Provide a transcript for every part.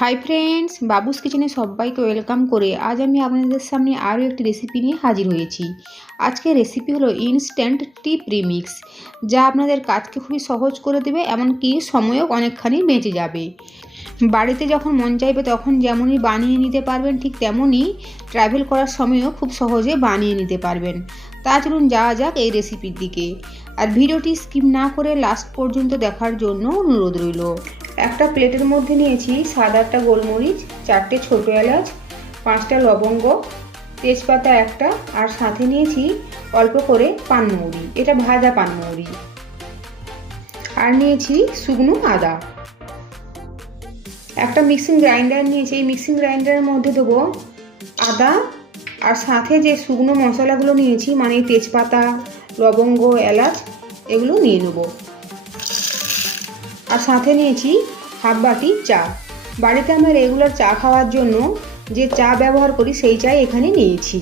Hi friends, বাবুস কিচেনে সবাইকে welcome করে আজ আমি আপনাদের সামনে আরও একটি রেসিপি নিয়ে হাজির হয়েছি। আজকের রেসিপি হলো ইনস্ট্যান্ট টি প্রিমিক্স, যা আপনাদের কাজকে খুবই সহজ করে দেবে, এমনকি সময়ও অনেকখানি বেঁচে যাবে। বাড়িতে যখন মন চাইবে তখন যেমনই বানিয়ে নিতে পারবেন, ঠিক তেমনই ট্রাভেল করার সময়ও খুব সহজে বানিয়ে নিতে পারবেন। তা চলুন যাওয়া যাক এই রেসিপির দিকে। আর ভিডিওটি স্কিপ না করে লাস্ট পর্যন্ত দেখার জন্য অনুরোধ রইল। একটা প্লেটের মধ্যে নিয়েছি 7-8টা গোলমরিচ, 4টে ছোটো এলাচ, 5টা লবঙ্গ, তেজপাতা একটা, আর সাথে নিয়েছি অল্প করে পানমৌরি, এটা ভাজা পানমৌরি, আর নিয়েছি শুকনো আদা। একটা মিক্সিং গ্রাইন্ডার নিয়েছি, এই মিক্সিং গ্রাইন্ডারের মধ্যে দেবো আদা, আর সাথে যে শুকনো মশলাগুলো নিয়েছি মানে তেজপাতা, লবঙ্গ, এলাচ, এগুলো নিয়ে নেব। আর সাথে নিয়েছি হাফ বাটি চা। বাড়িতে আমরা রেগুলার চা খাওয়ার জন্য যে চা ব্যবহার করি সেই চাই এখানে নিয়েছি।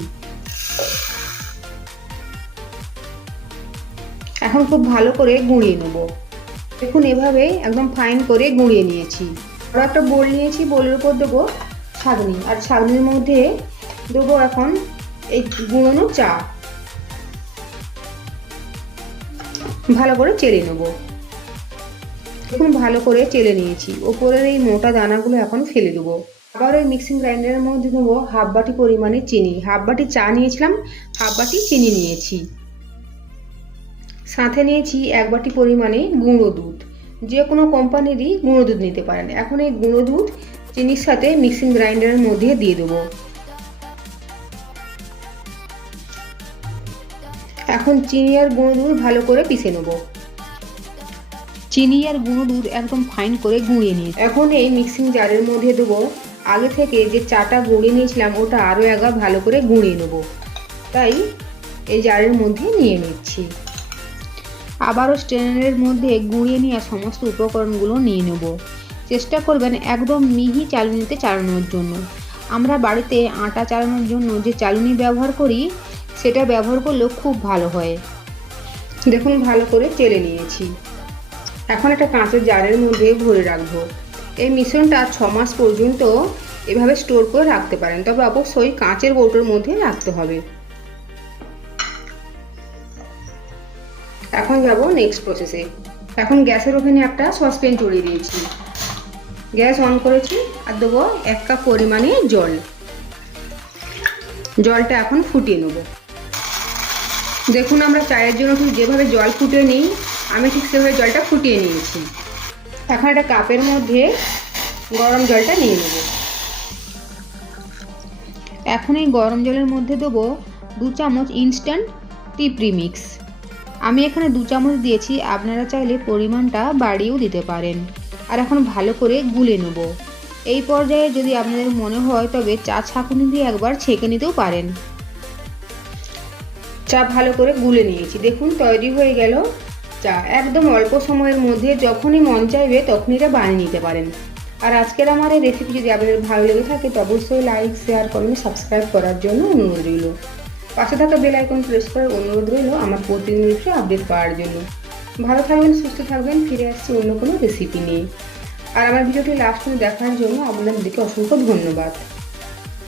এখন খুব ভালো করে গুঁড়িয়ে নেব। দেখুন এভাবে একদম ফাইন করে গুঁড়িয়ে নিয়েছি। আর একটা বোল নিয়েছি, বোলের উপর দেবো ছাঁকনি, আর ছাঁকনির মধ্যে দেবো এখন এই গুঁড়োনো চা। ভালো করে চেলে নেব। দেখুন ভালো করে চেলে নিয়েছি। ওপরের এই মোটা দানাগুলো এখন ফেলে দেবো। আবার ওই মিক্সিং গ্রাইন্ডারের মধ্যে দেবো হাফ বাটি পরিমাণে চিনি। হাফ বাটি চা নিয়েছিলাম, হাফ বাটি চিনি নিয়েছি। সাথে নিয়েছি 1 বাটি পরিমাণে গুঁড়ো দুধ। যে কোনো কোম্পানিরই গুঁড়ো দুধ নিতে পারেন। এখন এই গুঁড়ো দুধ চিনির সাথে মিক্সিং গ্রাইন্ডারের মধ্যে দিয়ে দেবো। এখন চিনি আর গুঁড়ো দুধ ভালো করে পিষে নেব। চিনি আর গুঁড়ো দুধ একদম ফাইন করে গুঁড়িয়ে নিই। এখন এই মিক্সিং জারের মধ্যে দেবো আগে থেকে যে চাটা গুঁড়িয়ে নিয়েছিলাম, ওটা আরও একবার ভালো করে গুঁড়িয়ে নেব। তাই এই জারের মধ্যে নিয়ে নিচ্ছি। আবারও স্ট্রেনারের মধ্যে গুঁড়িয়ে নেওয়া সমস্ত উপকরণগুলো নিয়ে নেব। চেষ্টা করবেন একদম মিহি চালুনিতে চালানোর জন্য। আমরা বাড়িতে আটা চালানোর জন্য যে চালুনি ব্যবহার করি সেটা ব্যবহার করলেও খুব ভালো হয়। দেখুন ভালো করে চেলে নিয়েছি। এখন একটা কাঁচের জারের মধ্যে ভরে রাখবো। এই মিশ্রণটা 6 মাস পর্যন্ত এভাবে স্টোর করে রাখতে পারেন, তবে অবশ্যই কাঁচের কৌটোর মধ্যে রাখতে হবে। এখন যাব নেক্সট প্রসেসে। এখন গ্যাসের ওভেনে একটা সসপ্যান চড়িয়ে দিয়েছি, গ্যাস অন করেছি, আর দেবো 1 কাপ পরিমাণে জল। জলটা এখন ফুটিয়ে নেব। দেখুন আমরা চায়ের জন্য ঠিক যেভাবে জল ফুটিয়ে নিই, আমি ঠিক সেভাবে জলটা ফুটিয়ে নিয়েছি। এখন একটা কাপের মধ্যে গরম জলটা নিয়ে নেব। এখন এই গরম জলের মধ্যে দেবো 2 চামচ ইনস্ট্যান্ট টি প্রিমিক্স। আমি এখানে 2 চামচ দিয়েছি, আপনারা চাইলে পরিমাণটা বাড়িয়েও দিতে পারেন। আর এখন ভালো করে গুলে নেব। এই পর্যায়ে যদি আপনাদের মনে হয় তবে চা ছাঁকুনি দিয়ে একবার ছেঁকে নিতেও পারেন। চা ভালো করে গুলে নিয়েছি। দেখুন তৈরি হয়ে গেল চা। একদম অল্প সময়ের মধ্যে যখনই মন চাইবে তখনই এটা বানিয়ে নিতে পারেন। আর আজকের আমার এই রেসিপি যদি আপনাদের ভালো লেগে থাকে তো অবশ্যই লাইক, শেয়ার, কমেন্ট, সাবস্ক্রাইব করার জন্য অনুরোধ রইল। পাশে থাকা বেল আইকন প্রেস করার অনুরোধ রইল আমার প্রতিদিন আপডেট পাওয়ার জন্য। ভালো থাকবেন, সুস্থ থাকবেন। ফিরে আসছি অন্য কোনো রেসিপি নিয়ে। আর আমার ভিডিওটি লাস্ট দেখার জন্য আপনাদেরকে অসংখ্য ধন্যবাদ।